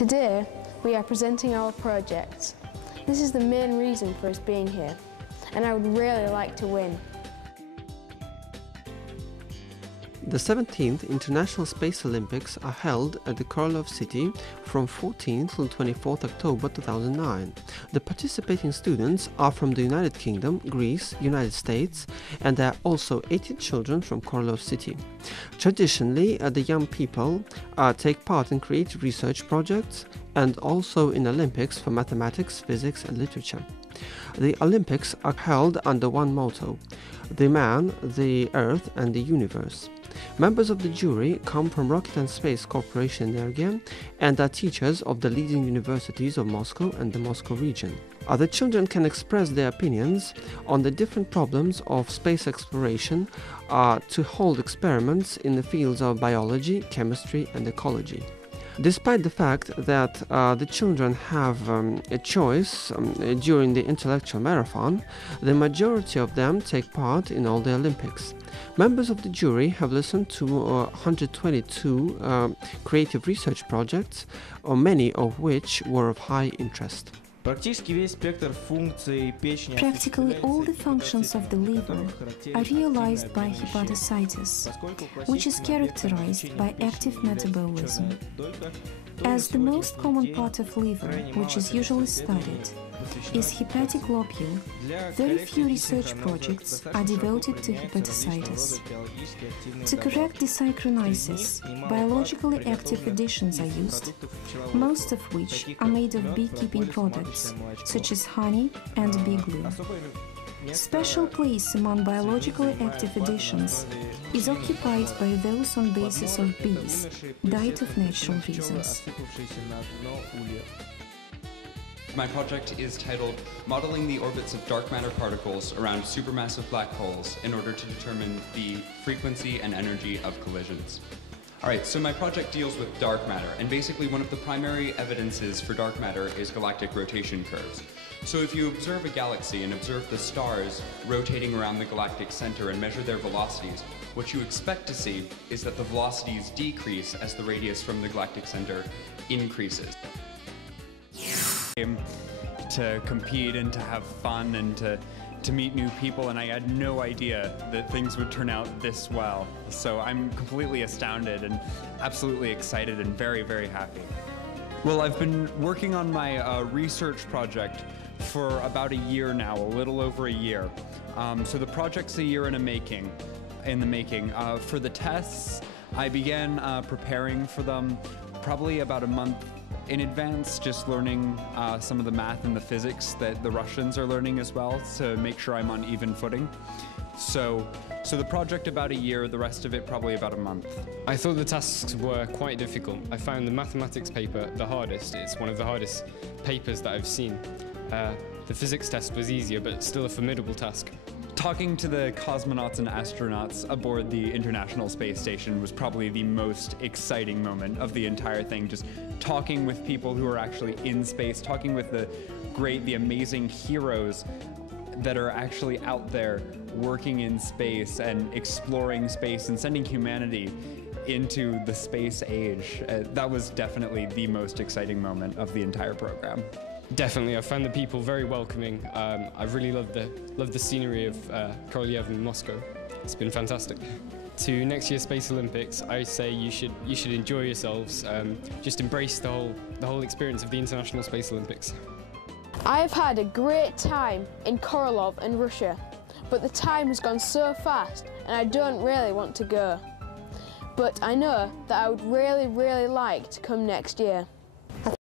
Today, we are presenting our project. This is the main reason for us being here, and I would really like to win. The 17th International Space Olympics are held at the Korolev city from 14th to 24th October 2009. The participating students are from the United Kingdom, Greece, United States, and there are also 18 children from Korolev city. Traditionally, the young people take part in creative research projects and also in Olympics for mathematics, physics and literature. The Olympics are held under one motto: the man, the earth and the universe. Members of the jury come from Rocket and Space Corporation Energia and are teachers of the leading universities of Moscow and the Moscow region. Other children can express their opinions on the different problems of space exploration to hold experiments in the fields of biology, chemistry and ecology. Despite the fact that the children have a choice during the intellectual marathon, the majority of them take part in all the Olympics. Members of the jury have listened to 122 creative research projects, many of which were of high interest. Practically all the functions of the liver are realized by hepatocytes, which is characterized by active metabolism. As the most common part of liver, which is usually studied, is hepatic lobule, very few research projects are devoted to hepatocytes. To correct desynchronosis, biologically active additions are used, most of which are made of beekeeping products, such as honey and bee glue. Special place among biologically active additions is occupied by those on basis of bees, died of natural reasons. My project is titled Modeling the Orbits of Dark Matter Particles Around Supermassive Black Holes in order to determine the frequency and energy of collisions. Alright, so my project deals with dark matter, and basically one of the primary evidences for dark matter is galactic rotation curves. So if you observe a galaxy and observe the stars rotating around the galactic center and measure their velocities, what you expect to see is that the velocities decrease as the radius from the galactic center increases. To compete and to have fun and to meet new people, and I had no idea that things would turn out this well. So I'm completely astounded and absolutely excited and very, very happy. Well, I've been working on my research project for about a year now, a little over a year. So the project's a year in the making. For the tests, I began preparing for them probably about a month in advance, just learning some of the math and the physics that the Russians are learning as well to make sure I'm on even footing. So the project about a year, the rest of it probably about a month. I thought the tasks were quite difficult. I found the mathematics paper the hardest. It's one of the hardest papers that I've seen. The physics test was easier, but still a formidable task. Talking to the cosmonauts and astronauts aboard the International Space Station was probably the most exciting moment of the entire thing. Just talking with people who are actually in space, talking with the amazing heroes that are actually out there working in space and exploring space and sending humanity into the space age. That was definitely the most exciting moment of the entire program. Definitely, I found the people very welcoming. I've really loved the scenery of Korolev and Moscow. It's been fantastic. To next year's Space Olympics, I say you should enjoy yourselves. Just embrace the whole experience of the International Space Olympics. I've had a great time in Korolev and Russia, but the time has gone so fast and I don't really want to go. But I know that I would really, really like to come next year.